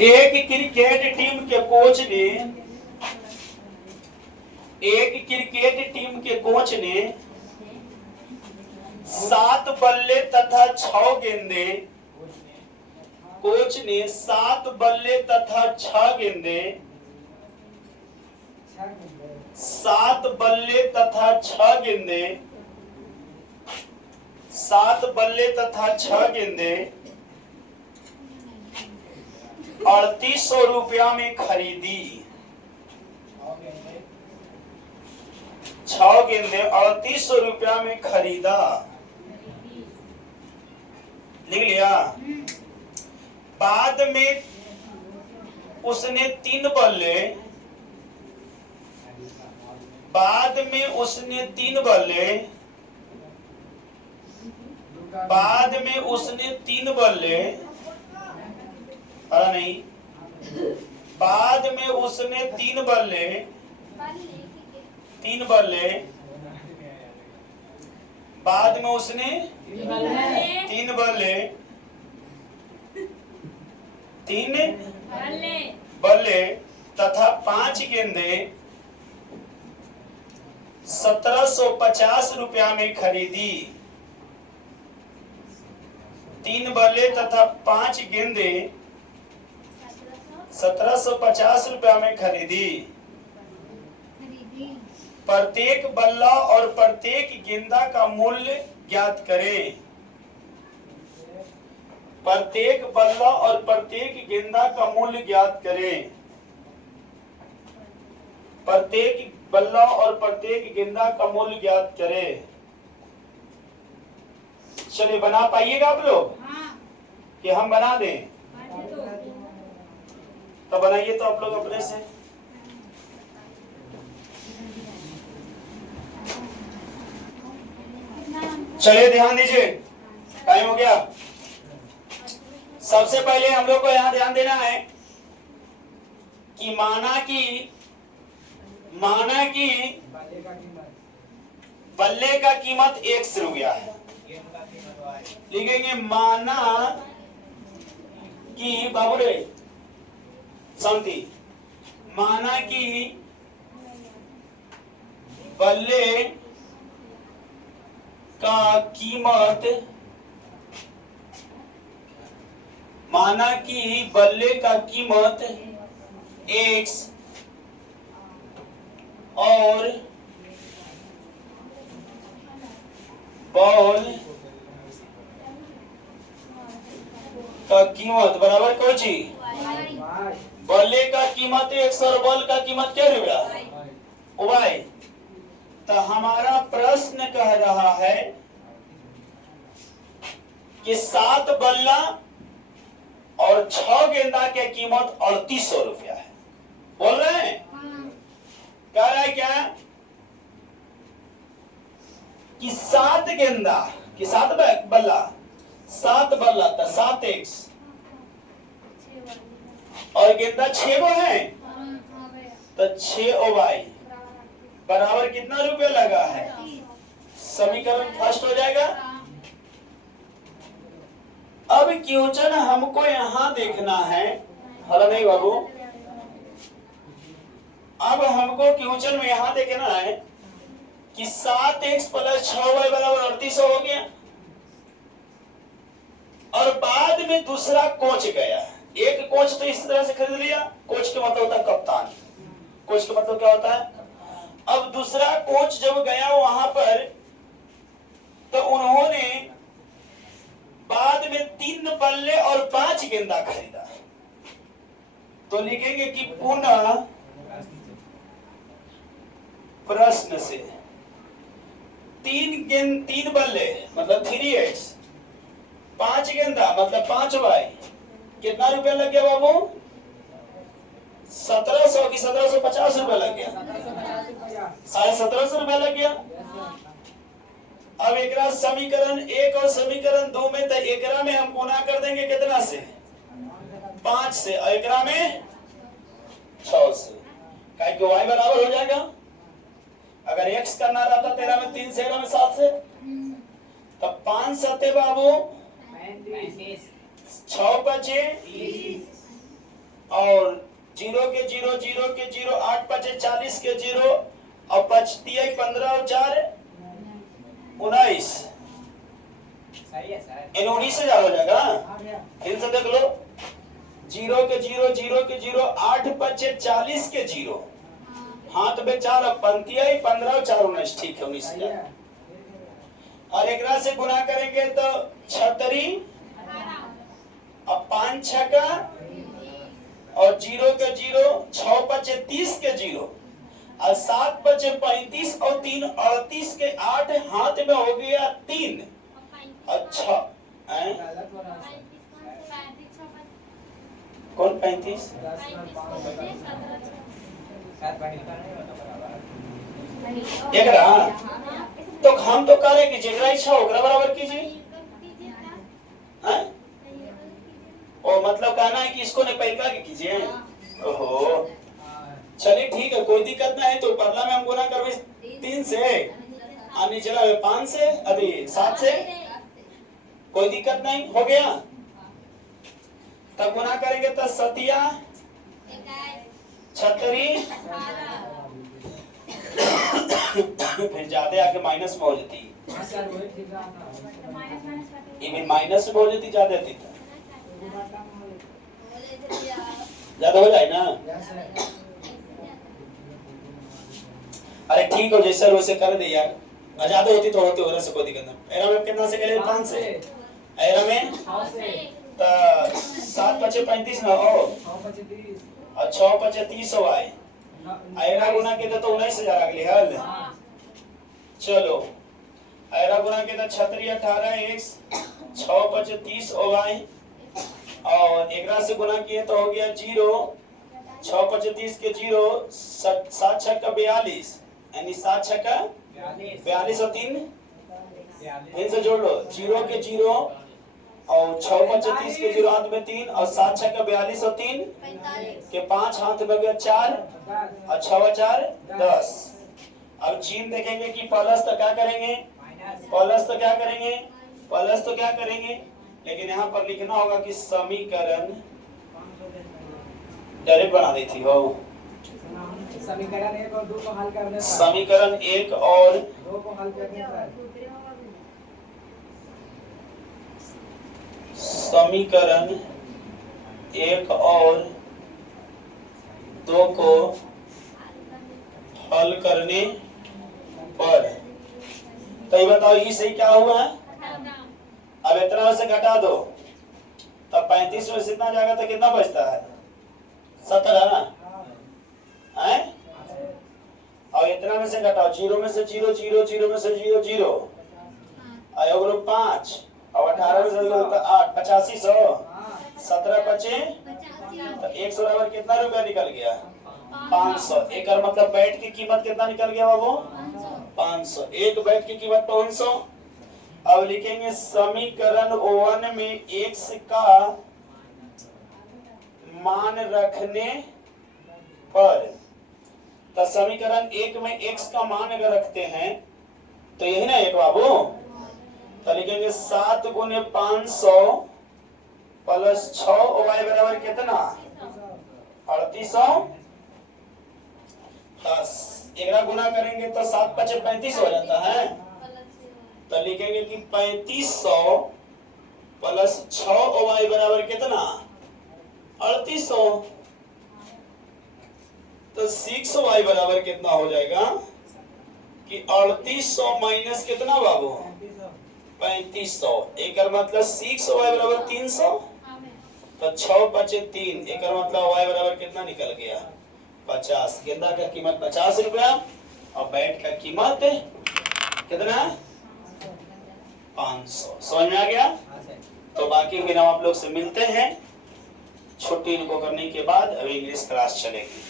एक cricket team के coach ने 7 बल्ले तथा 6 गेंदे कोच ने 7 बल्ले तथा 6 गेंदे 7 बल्ले तथा 6 गेंदे 7 बल्ले तथा 6 गेंदे 3800 रुपया में खरीदी। 6 गेंदे 3800 रुपया में खरीदा। लिख लिया। बाद में उसने 3 बल्ले बाद में उसने 3 बल्ले अरे नहीं, बाद में उसने 3 बल्ले बाद में उसने 3 बल्ले तथा 5 गेंदे 1750 रुपया में खरीदी। 3 बल्ले तथा 5 गेंदे 1750 रुपया में खरीदी। प्रत्येक बल्ला और प्रत्येक गेंदा का मूल्य ज्ञात करें। प्रत्येक बल्ला और प्रत्येक गेंदा का मूल्य ज्ञात करें। प्रत्येक बल्ला और प्रत्येक गेंदा का मूल्य ज्ञात करें। चलिए, बना पाइएगा आप लोग? कि हम बना दें? तो बनाइए तो आप लोग अपने से। चलिए, ध्यान दीजिए, टाइम हो गया। सबसे पहले हम लोग को यहां ध्यान देना है कि माना कि बल्ले का कीमत X रुपया है। लिखेंगे माना कि बाबूरे शांति, माना कि बल्ले का कीमत X और बॉल का कीमत बराबर कौन ची? बल्ले का कीमत X और बॉल का कीमत क्या रुपया? Y। तो हमारा प्रश्न कह रहा है कि 7 बल्ला और 6 गेंदा की कीमत 3800 रुपया है। बोल रहे हैं? कह रहा है क्या कि 7 गेंदा कि 7 बल्ला 7 बल्ला था 7X और गेंदा 6 गो है तो 6OY बराबर कितना रुपया लगा है? समीकरण फर्स्ट हो जाएगा। अब क्वेश्चन हमको यहां देखना है। हलो नहीं बाबू, अब हमको क्वेश्चन में यहां देखना है कि 7X प्लस 6Y बराबर 3800 हो गया और बाद में दूसरा कोच गया। एक कोच तो इस तरह से खरीद लिया। कोच का मतलब होता है कप्तान। कोच का मतलब क्या होता है? अब दूसरा कोच जब गया वहां पर तो उन्होंने बाद में 3 बल्ले और 5 गेंदा खरीदा। तो लिखेंगे कि पुनः प्रश्न से 3 बल्ले मतलब 3X 5 गेंदा मतलब 5Y कितना रुपया लग गया बाबू? 1700 की 1750 रुपया लग गया। 1750 रुपया लग गया। अब एकरा समीकरण 1 और समीकरण 2 में तो एकरा में हम गुना कर देंगे कितना से? 5 से और एकरा में 6 से। क्या कि Y बराबर हो जाएगा। अगर X करना रहता 13 में 3 से 11 में 7 से तब 5 सत्ते बाबू 6 बचे और 0 के 0 0 के 0 8 5 40 के 0 और 15 और 4 19 सही है सर। इन 19 से ज्यादा हो जाएगा। फिर से देख लो 0 के 0 0 के 0 8 5 40 के 0 हाथ में 4 पंक्तियां 15 और 4 19 ठीक है 19 से ज्यादा। और एक से गुना करेंगे तो 36 और 5 छक्का और 0 के 0 6 5 30 के 0 और 7 5 35 और 3 38 के 8 हाथ में हो गया 3। अच्छा कौन 35 एक रहा तो हम तो करे कि जेकरा इच्छा ओकरा बराबर कीजिए। ओ मतलब कहना है कि इसको नहीं पैका के कीजिए। ओहो चलिए ठीक है कोई दिक्कत नहीं है। तो पहला में हम गुना करवे 3 से और निचला में 5 से अभी 7 से कोई दिक्कत नहीं हो गया। तब गुना करेंगे तो 7 36 फिर ज्यादा आके माइनस में हो जाती ये माइनस में हो जाती ज्यादा थी ज्यादा हो जाए ना। अरे ठीक हो जैसे वैसे कर दे यार ज्यादा होती तो होती होने से कोई दिक्कत नहीं। एरा में कितना से करे 5 से एरा में 7 5 35 ना हो और 6 5 30 हो आए एरा गुना के तो 19,000 अगले हल। चलो एरा गुना के तो 36 18 1 6 5 30 हो गए और एकरा से गुना किए तो हो गया 0 6 5 30 के 0 7 6 का 42 यानी 7 6 का 42 और 3 इनसे जोड़ लो 0 के 0 और 6 5 30 के 0 हाथ में 3 और 7 6 का 42 और 3 के 5 हाथ में गया 4 और 6 4 10। अब चिन्ह देखेंगे कि प्लस तो क्या करेंगे प्लस तो क्या करेंगे प्लस तो क्या करेंगे लेकिन यहाँ पर लिखना होगा कि समीकरण डायरेक्ट बना दी थी हो समीकरण 1 और 2 को हल करने पर समीकरण 1 और 2 को हल करने पर समीकरण 1 और 2 को हल करने पर तो ये बताओ ये सही क्या हुआ है। अब इतना से घटा दो तब 35 में से इतना जाएगा तो कितना बचता है 17 ना है। और इतना में से घटाओ 0 में से 0 0 0 में से 0 0 आयोग लोग 5 और 18 में से 8 8500 17 बचे तो 100 बराबर कितना रुपया निकल गया 500। एक और मतलब बैट की कीमत कितना निकल गया बाबू 500 एक बैट की कीमत 500। अब लिखेंगे समीकरण 1 में x का मान रखने पर तो समीकरण 1 में x का मान अगर रखते हैं तो यही ना एक बाबू तो लिखेंगे 7 गुने 500 प्लस 6 y बराबर कितना 3800 10 एकरा गुना करेंगे तो 7 5 35 हो जाता है तो लिखेंगे कि 3500 प्लस 6 y बराबर कितना 3800 तो 6y बराबर कितना हो जाएगा कि 3800 माइनस कितना बाबू 3500 एक मतलब 6y बराबर 300 तो 6 5 3 एक मतलब y बराबर कितना निकल गया 50। गेंदा का कीमत 50 रुपया और बैट का कीमत कितना 500। समझ में आ गया। तो बाकी फिर हम आप लोग से मिलते हैं छुट्टी इनको करने के बाद। अभी इंग्लिश क्लास चलेगी।